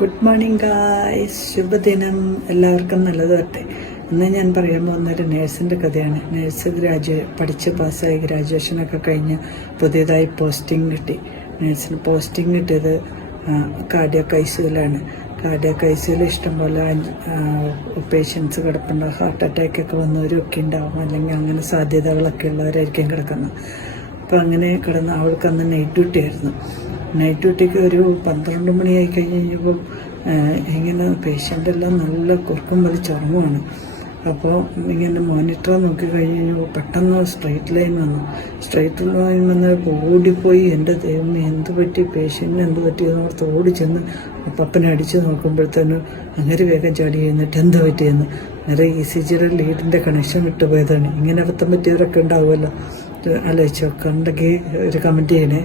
Good morning guys, ശുഭദിനം. എല്ലാവർക്കും നല്ലത് വരട്ടെ. ഇന്ന് ഞാൻ പറയാൻ പോകുന്ന ഒരു നേഴ്സിൻ്റെ കഥയാണ്. നേഴ്സ് പഠിച്ച് പാസ്സായി ഗ്രാജുവേഷനൊക്കെ കഴിഞ്ഞ് പുതിയതായി പോസ്റ്റിംഗ് കിട്ടി. നേഴ്സിന് പോസ്റ്റിംഗ് കിട്ടിയത് കാർഡിയാക് ഐസിയുലാണ്. കാർഡിയാക് ഐസിയുൽ ഇഷ്ടംപോലെ പേഷ്യൻസ് കിടപ്പുണ്ട്. ഹാർട്ട് അറ്റാക്കൊക്കെ വന്നവരൊക്കെ ഉണ്ടാവും, അല്ലെങ്കിൽ അങ്ങനെ സാധ്യതകളൊക്കെ ഉള്ളവരായിരിക്കും കിടക്കുന്നത്. അപ്പോൾ അങ്ങനെ കിടന്ന് അവൾക്ക് അന്ന് നൈറ്റ് ഡ്യൂട്ടി ആയിരുന്നു. നൈറ്റ് ഡ്യൂട്ടിക്ക് ഒരു 12 മണിയായി കഴിഞ്ഞപ്പോൾ ഇങ്ങനെ പേഷ്യൻ്റെല്ലാം നല്ല കുറുക്കം വലിച്ചുറങ്ങുവാണ്. അപ്പോൾ ഇങ്ങനെ മോണിറ്റർ നോക്കി കഴിഞ്ഞപ്പോൾ പെട്ടെന്ന് സ്ട്രെയിറ്റ് ലൈൻ വന്നു. സ്ട്രെയിറ്റ് ലൈൻ വന്നപ്പോൾ ഓടിപ്പോയി, എൻ്റെ ദൈവമേ എന്ത് പറ്റി, പേഷ്യൻറ്റിന് എന്ത് പറ്റിയെന്ന് ഓർത്ത് ഓടിച്ചെന്ന് പപ്പനെ അടിച്ച് നോക്കുമ്പോഴത്തേനും അങ്ങനെ വേഗം ചാടി കഴിഞ്ഞിട്ട് എന്ത് പറ്റിയെന്ന് നേരെ ECGയുടെ ലീഡിൻ്റെ കണക്ഷൻ വിട്ടുപോയതാണ്. ഇങ്ങനെ അബദ്ധം പറ്റിയവരൊക്കെ ഉണ്ടാവുമല്ലോ, ആലോചിച്ചോ. കണ്ടെങ്കിൽ ഒരു കമൻറ്റ് ചെയ്യണേ.